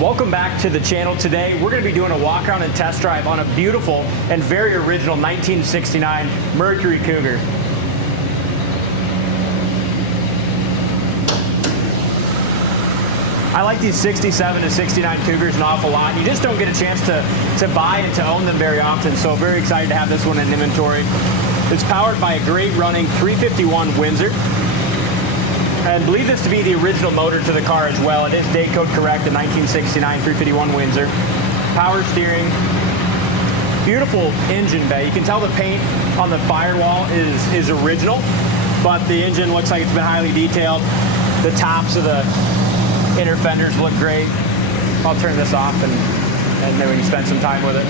Welcome back to the channel. Today we're going to be doing a walk around and test drive on a beautiful and very original 1969 Mercury Cougar. I like these 67 to 69 Cougars an awful lot. You just don't get a chance to buy and to own them very often, so very excited to have this one in inventory. It's powered by a great running 351 Windsor. And believe this to be the original motor to the car as well. It is date code correct, the 1969 351 Windsor. Power steering, beautiful engine bay. You can tell the paint on the firewall is original, but the engine looks like it's been highly detailed. The tops of the inner fenders look great. I'll turn this off and then we can spend some time with it.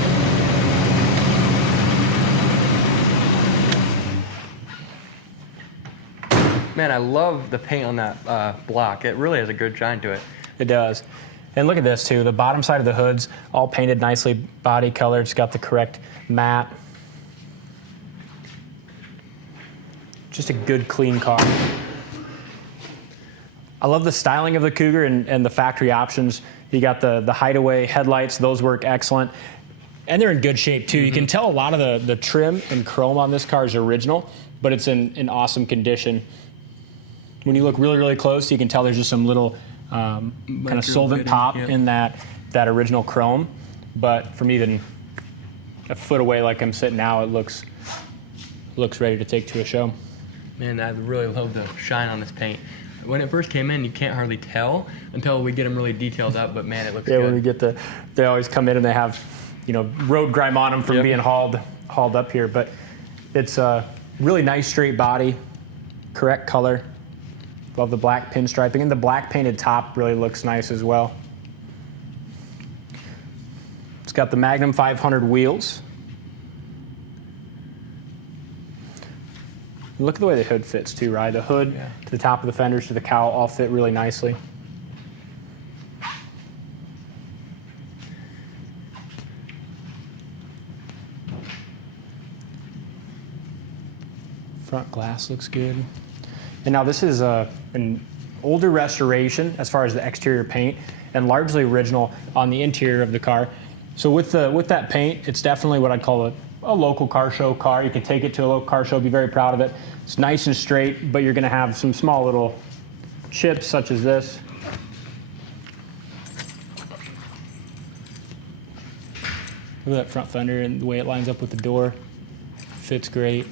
Man, I love the paint on that block. It really has a good shine to it. It does. And look at this too. The bottom side of the hood's all painted nicely, body colored. It's got the correct matte. Just a good, clean car. I love the styling of the Cougar and the factory options. You got the Hideaway headlights. Those work excellent. And they're in good shape too. You can tell a lot of the trim and chrome on this car is original, but it's in awesome condition. When you look really, really close, you can tell there's just some little kind of solvent pop in that original chrome. But from even a foot away like I'm sitting now, it looks ready to take to a show. Man, I really love the shine on this paint. When it first came in, you can't hardly tell until we get them really detailed up, but man, it looks good. Yeah, when we get they always come in and they have, road grime on them from being hauled up here. But it's a really nice straight body, correct color. Love the black pinstriping, and the black painted top really looks nice as well. It's got the Magnum 500 wheels. Look at the way the hood fits too, right? The hood to the top of the fenders to the cowl all fit really nicely. Front glass looks good. And now this is an older restoration as far as the exterior paint, and largely original on the interior of the car. So with that paint, it's definitely what I'd call a local car show car. You can take it to a local car show, be very proud of it. It's nice and straight, but you're gonna have some small little chips such as this. Look at that front fender and the way it lines up with the door. Fits great.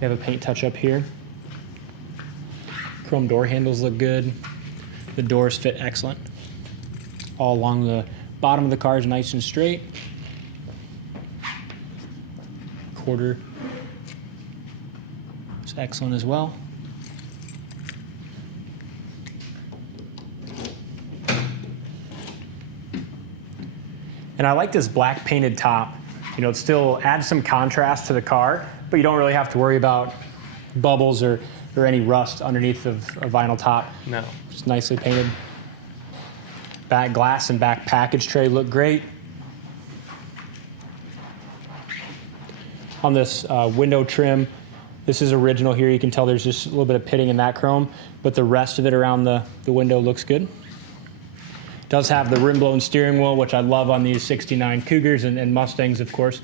We have a paint touch up here. Chrome door handles look good. The doors fit excellent. All along the bottom of the car is nice and straight. Quarter is excellent as well. And I like this black painted top. It still adds some contrast to the car, but you don't really have to worry about bubbles or any rust underneath of a vinyl top. No. Just nicely painted. Back glass and back package tray look great. On this window trim, this is original here. You can tell there's just a little bit of pitting in that chrome, but the rest of it around the window looks good. It does have the rim-blown steering wheel, which I love on these 69 Cougars and Mustangs, of course.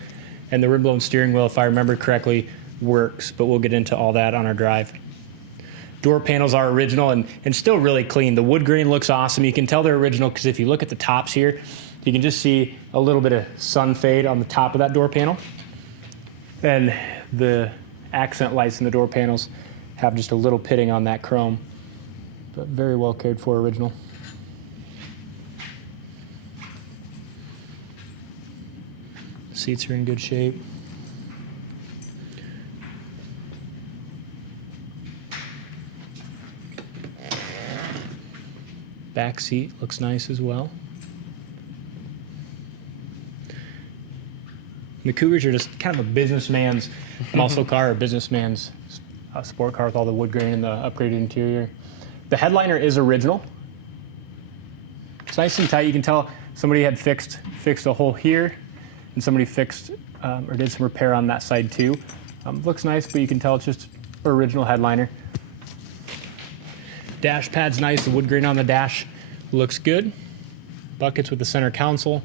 And the rim-blown steering wheel, if I remember correctly, works, but we'll get into all that on our drive. Door panels are original and still really clean. The wood grain looks awesome. You can tell they're original because if you look at the tops here, you can just see a little bit of sun fade on the top of that door panel. And the accent lights in the door panels have just a little pitting on that chrome, but very well cared for original. Seats are in good shape. Back seat looks nice as well. The Cougars are just kind of a businessman's muscle car, or businessman's sport car with all the wood grain and the upgraded interior. The headliner is original. It's nice and tight. You can tell somebody had fixed a hole here, and somebody fixed or did some repair on that side too. Looks nice, but you can tell it's just original headliner. Dash pad's nice. The wood grain on the dash looks good. Buckets with the center console.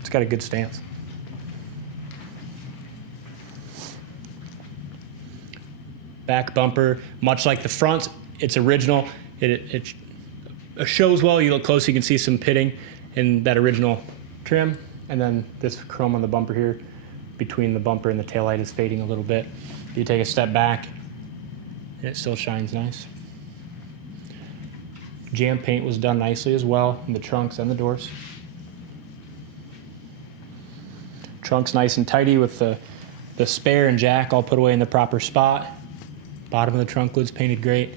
It's got a good stance. Back bumper, much like the front, it's original. It shows well. You look close, you can see some pitting in that original trim. And then this chrome on the bumper here, between the bumper and the taillight, is fading a little bit. You take a step back, and it still shines nice. Jam paint was done nicely as well in the trunks and the doors. Trunk's nice and tidy with the spare and jack all put away in the proper spot. Bottom of the trunk lid's painted great.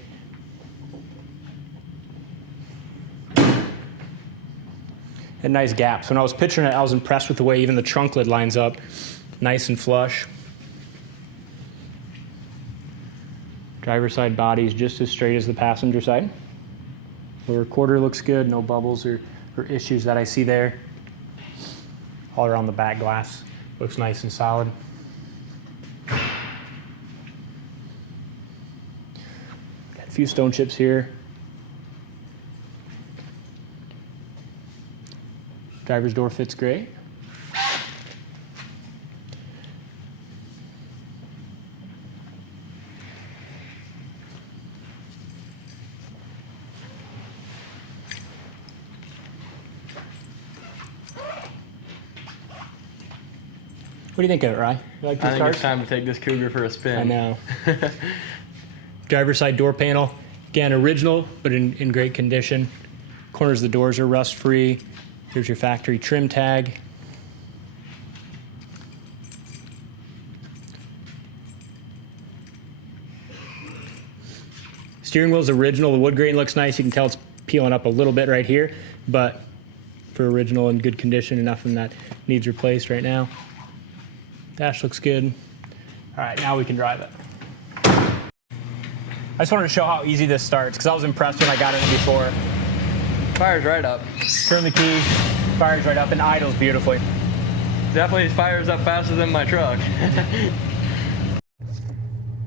And nice gaps. When I was picturing it, I was impressed with the way even the trunk lid lines up. Nice and flush. Driver's side body is just as straight as the passenger side. Lower quarter looks good, no bubbles or issues that I see there. All around the back glass looks nice and solid. Got a few stone chips here. Driver's door fits great. What do you think of it, Rye? You like these I think cars? it's time to take this Cougar for a spin. I know. Driver's side door panel, again, original, but in great condition. Corners of the doors are rust-free. Here's your factory trim tag. Steering wheel's original. The wood grain looks nice. You can tell it's peeling up a little bit right here, but for original and good condition, nothing that needs replaced right now. Dash looks good. All right, now we can drive it. I just wanted to show how easy this starts because I was impressed when I got in it before. Fires right up. Turn the key, fires right up, and idles beautifully. Definitely fires up faster than my truck.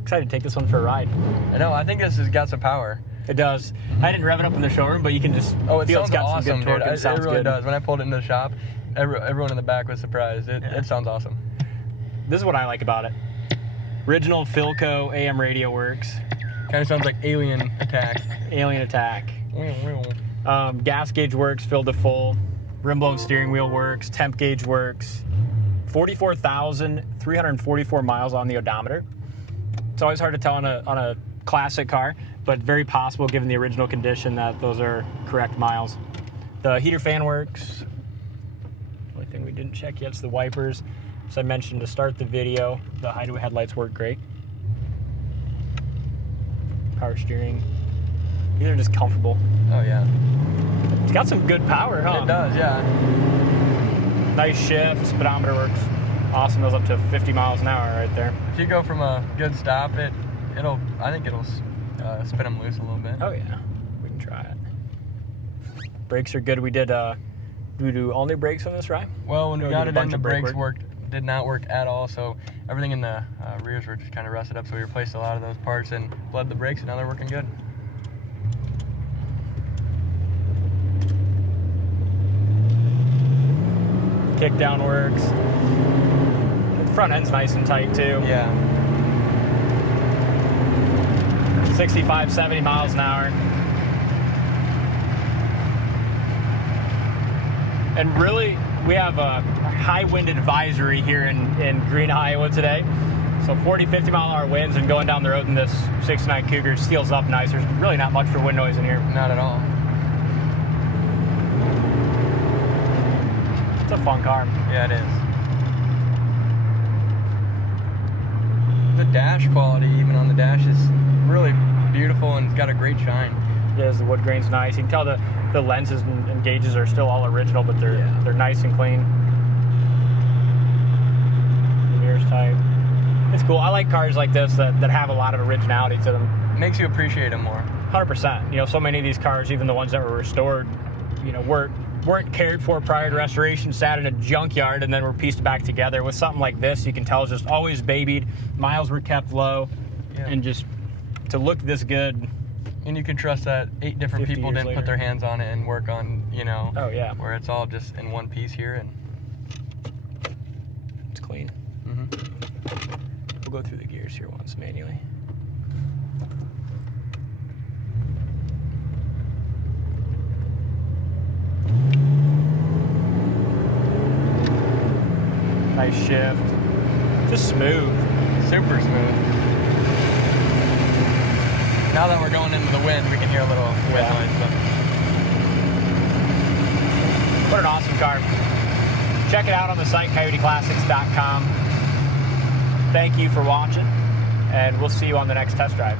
Excited to take this one for a ride. I know, I think this has got some power. It does. I didn't rev it up in the showroom, but you can just Oh, it feel sounds it's got awesome, some good torque. dude. And it sounds It really good. does. When I pulled it into the shop, everyone in the back was surprised. It sounds awesome. This is what I like about it. Original Philco AM radio works. Kind of sounds like Alien Attack. Alien Attack. Gas gauge works, filled to full. Rim blown steering wheel works. Temp gauge works. 44,344 miles on the odometer. It's always hard to tell on a classic car, but very possible given the original condition that those are correct miles. The heater fan works. Only thing we didn't check yet is the wipers. As I mentioned to start the video, the Hideaway headlights work great. Power steering. These are just comfortable. Oh, yeah. It's got some good power, huh? It does, yeah. Nice shift. Speedometer works awesome. Goes up to 50 miles an hour right there. If you go from a good stop, I think it'll spin them loose a little bit. Oh yeah, we can try it. Brakes are good. We did. Do we do all new brakes on this, right? Well, when we got it in, the brakes work. did not work at all. So everything in the rears were just kind of rusted up. So we replaced a lot of those parts and bled the brakes, and now they're working good. Kick down works. The front end's nice and tight too. Yeah. 65, 70 miles an hour. And really, we have a high wind advisory here in Green, Iowa today. So 40, 50 mile an hour winds, and going down the road in this 69 Cougar steals up nice. There's really not much for wind noise in here. Not at all. It's a fun car. Yeah, it is. The dash quality, even on the dash, is really beautiful and it's got a great shine. It is. The wood grain's nice. You can tell the lenses and gauges are still all original, but they're nice and clean. The mirror's tight. It's cool. I like cars like this that have a lot of originality to them. Makes you appreciate them more. 100%. You know, so many of these cars, even the ones that were restored, you know, weren't weren't cared for prior to restoration, sat in a junkyard, and then were pieced back together. With something like this, you can tell it's just always babied. Miles were kept low, and just to look this good. And you can trust that 8 different people didn't put their hands on it and work on, you know, where it's all just in one piece here, and it's clean. We'll go through the gears here once manually. Nice shift. Just smooth. super smooth. Now that we're going into the wind, we can hear a little wind noise. So. What an awesome car. Check it out on the site, coyoteclassics.com. Thank you for watching, and we'll see you on the next test drive.